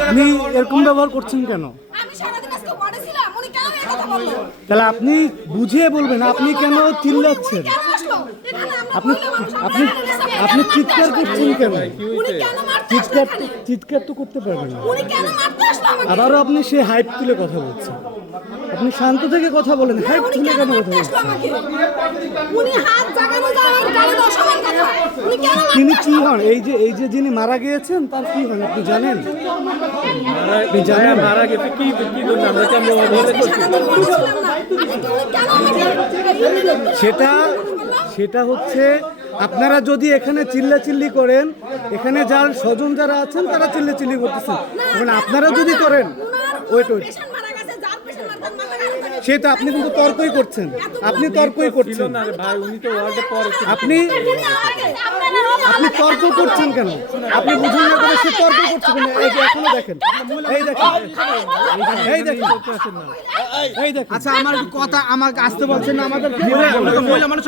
আপনি এরকম ব্যবহার করছেন কেন? তাহলে আপনি বুঝিয়ে বলবেন, আপনি কেন চিল্লাচ্ছেন? আপনি আপনি আপনি চিৎকার করছেন কেন? চিৎকার তো করতে পারবেন না। আবারও আপনি সে হাইপ তুলে কথা বলছেন। আপনি শান্ত থেকে কথা বলেন, হাইপ তুলে কেন কথা বলছেন? তিনি কি হন? এই যে যিনি মারা গিয়েছেন তার কি হন আপনি জানেন? আপনি জানেন মারা গেছে কি জন্য? আমরা কেন সেটা হচ্ছে, আপনারা যদি এখানে চিল্লাচিল্লি করেন, এখানে যার স্বজন যারা আছেন তারা চিল্লাচিল্লি করতেছেন, মানে আপনারা যদি করেন ওয়েট সেটা আপনি কিন্তু তর্কই করছেন। আপনি তর্কই করছেন। আপনি তর্ক করছেন কেন? আপনি বুঝুন না করে সে তর্ক করছে কেন? এই যে এখনো দেখেন, এই দেখেন, এই দেখেন, এই দেখেন। আচ্ছা আমার কথা আমাকে আসতে বলছেন না, আমাদের মহিলা মানুষ